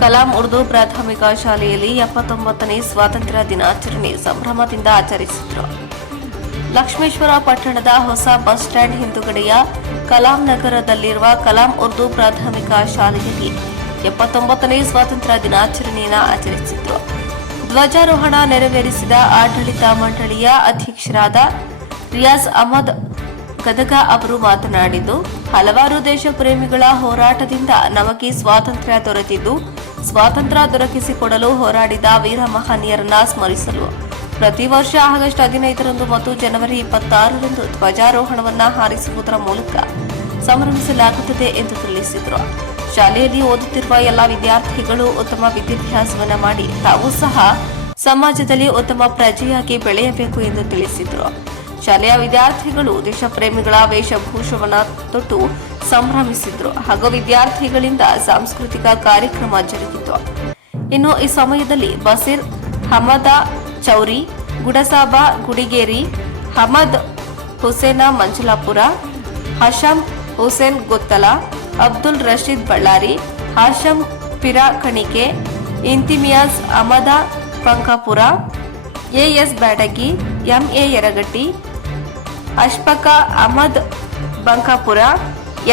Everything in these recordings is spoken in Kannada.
ಕಲಾಂ ಉರ್ದು ಪ್ರಾಥಮಿಕ ಶಾಲೆಯಲ್ಲಿ ಎಪ್ಪತ್ತೊಂಬತ್ತನೇ ಸ್ವಾತಂತ್ರ್ಯ ದಿನಾಚರಣೆ ಸಂಭ್ರಮದಿಂದ ಆಚರಿಸಿದರು. ಲಕ್ಷ್ಮೇಶ್ವರ ಪಟ್ಟಣದ ಹೊಸ ಬಸ್ ಸ್ಟ್ಯಾಂಡ್ ಹಿಂದುಗಡೆಯ ಕಲಾಂ ನಗರದಲ್ಲಿರುವ ಕಲಾಂ ಉರ್ದು ಪ್ರಾಥಮಿಕ ಶಾಲೆಯಲ್ಲಿ ಎಪ್ಪತ್ತೊಂಬತ್ತನೇ ಸ್ವಾತಂತ್ರ್ಯ ದಿನಾಚರಣೆಯನ್ನು ಆಚರಿಸಿದ್ರು. ಧ್ವಜಾರೋಹಣ ನೆರವೇರಿಸಿದ ಆಡಳಿತ ಮಂಡಳಿಯ ಅಧ್ಯಕ್ಷರಾದ ರಿಯಾಜ್ ಅಹಮದ್ ಗದಗ ಅವರು ಮಾತನಾಡಿದ್ದು, ಹಲವಾರು ದೇಶ ಪ್ರೇಮಿಗಳ ಹೋರಾಟದಿಂದ ನಮಗೆ ಸ್ವಾತಂತ್ರ್ಯ ದೊರೆತಿದ್ದು ಸ್ವಾತಂತ್ರ್ಯ ದೊರಕಿಸಿಕೊಡಲು ಹೋರಾಡಿದ ವೀರ ಮಹನೀಯರನ್ನ ಸ್ಮರಿಸಲು. ಪ್ರತಿ ವರ್ಷ ಆಗಸ್ಟ್ ಹದಿನೈದರಂದು ಮತ್ತು ಜನವರಿ ಇಪ್ಪತ್ತಾರರಂದು ಧ್ವಜಾರೋಹಣವನ್ನ ಹಾರಿಸುವುದರ ಮೂಲಕ ಸಂಭ್ರಮಿಸಲಾಗುತ್ತದೆ ಎಂದು ತಿಳಿಸಿದರು. ಶಾಲೆಯಲ್ಲಿ ಓದುತ್ತಿರುವ ಎಲ್ಲ ವಿದ್ಯಾರ್ಥಿಗಳು ಉತ್ತಮ ವಿದ್ಯಾಭ್ಯಾಸವನ್ನು ಮಾಡಿ, ತಾವು ಸಹ ಸಮಾಜದಲ್ಲಿ ಉತ್ತಮ ಪ್ರಜೆಯಾಗಿ ಬೆಳೆಯಬೇಕು ಎಂದು ತಿಳಿಸಿದರು. ಶಾಲೆಯ ವಿದ್ಯಾರ್ಥಿಗಳು ದೇಶಪ್ರೇಮಿಗಳ ವೇಷಭೂಷವನ ತೊಟ್ಟು ಸಂಭ್ರಮಿಸಿದ್ರು. ಹಾಗೂ ವಿದ್ಯಾರ್ಥಿಗಳಿಂದ ಸಾಂಸ್ಕೃತಿಕ ಕಾರ್ಯಕ್ರಮ ಜರುಗಿತು. ಇನ್ನು ಈ ಸಮಯದಲ್ಲಿ Basheer, Hamad Chouri, Gudasab Gudigeri, Hamad Hussain Manjalapur Hasham Hussain Gottal, Abdul Rashid Ballari Hasham Pira Kanike, Imtiyaz Ahmad Pankapura, A S Byadgi M A Yaragatti Ashfaq Ahmed Bankapura,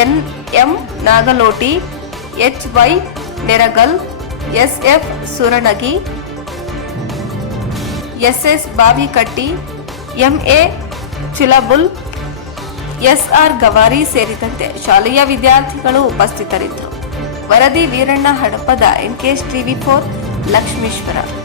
N M Nagaloti, H Y Neragal S F Suranagi S S Bavikatti M A Chilabul S R Gawari ಸೇರಿದಂತೆ ಶಾಲೆಯ ವಿದ್ಯಾರ್ಥಿಗಳು ಉಪಸ್ಥಿತರಿದ್ದರು. ವರದಿ Veeranna Hadapada N K S TV four, Lakshmeshwar.